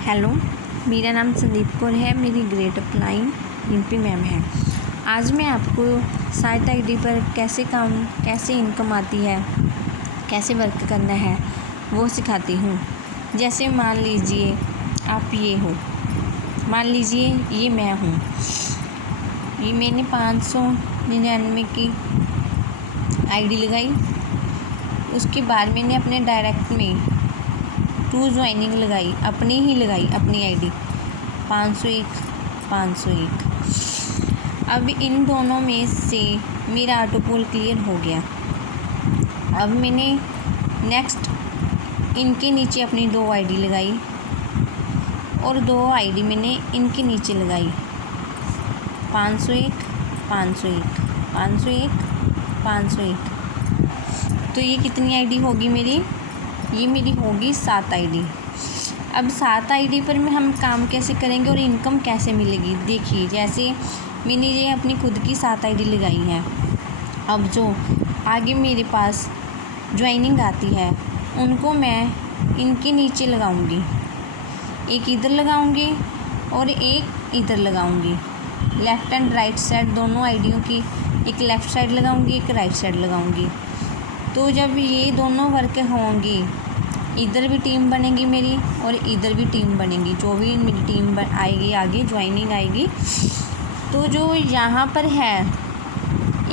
Hello, मेरा नाम संदीप कौर है। मेरी ग्रेड अप्लाइन रिम्पी मैम है। आज मैं आपको साइट आईडी पर कैसे इनकम आती है, कैसे वर्क करना है वो सिखाती हूँ। जैसे मान लीजिए आप ये हो, मान लीजिए ये मैं हूँ। ये मैंने 599 की आईडी लगाई। उसके बाद मैंने अपने डायरेक्ट में टू ज्वाइनिंग लगाई, अपनी आईडी 501। अब इन दोनों में से मेरा ऑटो पोल क्लियर हो गया। अब मैंने नेक्स्ट इनके नीचे अपनी 2 आईडी लगाई और 2 आईडी मैंने इनके नीचे लगाई 501, 501, 501, 501। तो ये कितनी आईडी होगी मेरी? ये मेरी होगी 7 आईडी। अब 7 आईडी पर में हम काम कैसे करेंगे और इनकम कैसे मिलेगी? देखिए, जैसे मैंने ये अपनी खुद की 7 आईडी लगाई है। अब जो आगे मेरे पास ज्वाइनिंग आती है उनको मैं इनके नीचे लगाऊंगी। एक इधर लगाऊंगी और एक इधर लगाऊंगी। लेफ़्ट एंड राइट साइड दोनों आईडियों की, एक लेफ़्ट साइड लगाऊंगी, एक राइट साइड लगाऊंगी। तो जब ये दोनों वर्क होंगी, इधर भी टीम बनेगी मेरी और इधर भी टीम बनेगी। जो भी मेरी टीम आएगी, आगे ज्वाइनिंग आएगी, तो जो यहाँ पर है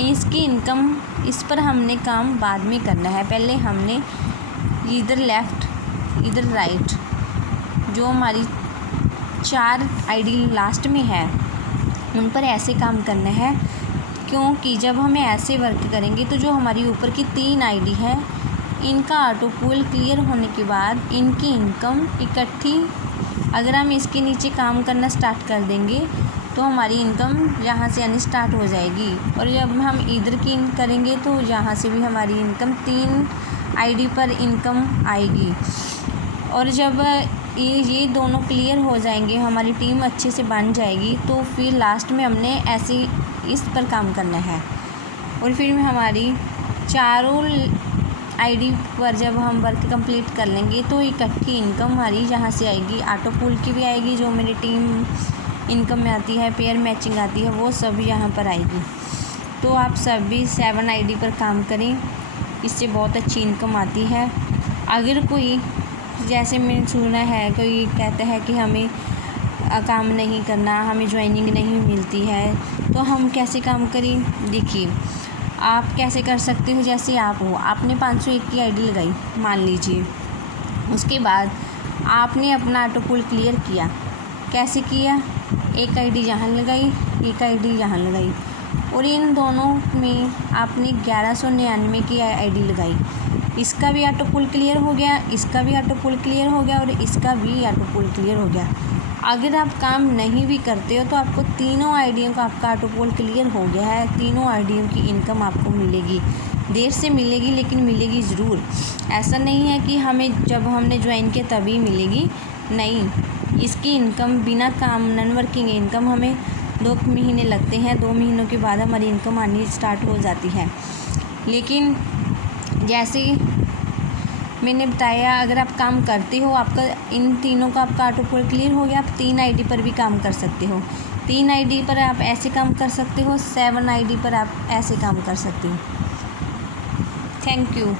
इसकी इनकम, इस पर हमने काम बाद में करना है। पहले हमने इधर लेफ़्ट इधर राइट, जो हमारी 4 आईडी लास्ट में है उन पर ऐसे काम करना है। क्योंकि जब हमें ऐसे वर्क करेंगे तो जो हमारी ऊपर की 3 आईडी है इनका ऑटो पोल क्लियर होने के बाद इनकी इनकम इकट्ठी, अगर हम इसके नीचे काम करना स्टार्ट कर देंगे तो हमारी इनकम यहाँ से आनी स्टार्ट हो जाएगी। और जब हम इधर की करेंगे तो यहाँ से भी हमारी इनकम 3 आईडी पर इनकम आएगी। और जब ये दोनों क्लियर हो जाएंगे, हमारी टीम अच्छे से बन जाएगी, तो फिर लास्ट में हमने ऐसे इस पर काम करना है। और फिर हमारी चारों आईडी पर जब हम वर्क कंप्लीट कर लेंगे तो इकट्ठी इनकम हमारी यहाँ से आएगी। ऑटो पूल की भी आएगी, जो मेरी टीम इनकम में आती है, पेयर मैचिंग आती है, वो सब यहाँ पर आएगी। तो आप सभी 7 आईडी पर काम करें, इससे बहुत अच्छी इनकम आती है। अगर कोई, जैसे मैंने सुना है, कोई कहता है कि हमें काम नहीं करना, हमें ज्वाइनिंग नहीं मिलती है, तो हम कैसे काम करें? देखिए, आप कैसे कर सकते हो। जैसे आप हो, आपने 501 की आईडी लगाई मान लीजिए। उसके बाद आपने अपना ऑटो पोल क्लियर किया। कैसे किया? एक आईडी यहाँ लगाई, एक आईडी यहाँ लगाई, और इन दोनों में आपने 1199 की आईडी लगाई। इसका भी ऑटो पोल क्लियर हो गया, इसका भी ऑटो पोल क्लियर हो गया और इसका भी ऑटो पोल क्लियर हो गया। अगर आप काम नहीं भी करते हो तो आपको तीनों आईडियों का आपका ऑटो पोल क्लियर हो गया है। तीनों आईडियों की इनकम आपको मिलेगी, देर से मिलेगी लेकिन मिलेगी ज़रूर। ऐसा नहीं है कि हमें जब हमने ज्वाइन किया तभी मिलेगी, नहीं। इसकी इनकम बिना काम, नॉन वर्किंग इनकम, हमें 2 महीने लगते हैं। 2 महीनों के बाद हमारी इनकम आनी स्टार्ट हो जाती है। लेकिन जैसे मैंने बताया, अगर आप काम करते हो, आपका इन तीनों का आपका ऑटो पोल क्लियर हो गया, आप 3 आईडी पर भी काम कर सकते हो। 3 आईडी पर आप ऐसे काम कर सकते हो, 7 आईडी पर आप ऐसे काम कर सकते हो। Thank you.